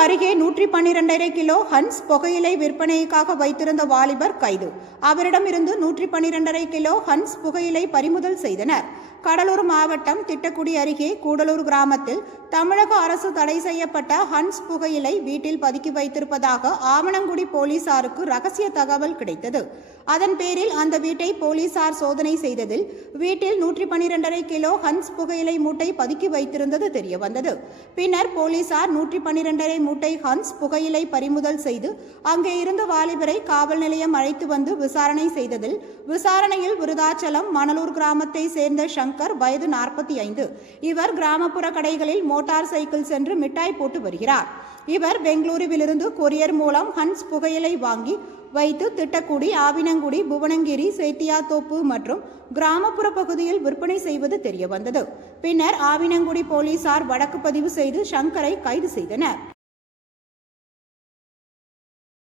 அருகே நூற்றி பன்னிரெண்டரை கிலோ ஹன்ஸ் புகையிலை விற்பனைக்காக வைத்திருந்த வாலிபர் கைது. அவரிடமிருந்து நூற்றி பன்னிரெண்டரை கிலோ ஹன்ஸ் புகையிலை பறிமுதல் செய்தனர். கடலூர் மாவட்டம் திட்டக்குடி அருகே கூடலூர் கிராமத்தில் தமிழக அரசு தடை செய்யப்பட்ட ஹன்ஸ் புகையிலை வீட்டில் பதுக்கி வைத்திருப்பதாக ஆவணங்குடி போலீசாருக்கு ரகசிய தகவல் கிடைத்தது. அதன் பேரில் அந்த வீட்டை போலீசார் சோதனை செய்ததில் வீட்டில் நூற்றி பன்னிரெண்டரை கிலோ ஹன்ஸ் புகையிலை மூட்டை பதுக்கி வைத்திருந்தது தெரியவந்தது. பின்னர் போலீசார் நூற்றி பன்னிரெண்டரை மூட்டை ஹன்ஸ் புகையிலை பறிமுதல் செய்து அங்கே இருந்த வாலிபரை காவல் நிலையம் அழைத்து வந்து விசாரணை செய்ததில் விசாரணையில் விருதாச்சலம் மணலூர் கிராமத்தை சேர்ந்த சங்கர் வயது நாற்பத்தி ஐந்து இவர் கிராமப்புற கடைகளில் மோட்டார் சைக்கிள் சென்று மிட்டாய் போட்டு வருகிறார். இவர் பெங்களூருவிலிருந்து கொரியர் மூலம் ஹன்ஸ் புகையிலை வாங்கி வைத்து திட்டக்குடி ஆவினங்குடி புவனங்கிரி சேத்தியாத்தோப்பு மற்றும் கிராமப்புற பகுதியில் விற்பனை செய்வது தெரியவந்தது. பின்னர் ஆவினங்குடி போலீசார் வழக்கு பதிவு செய்து சங்கரை கைது செய்தனர்.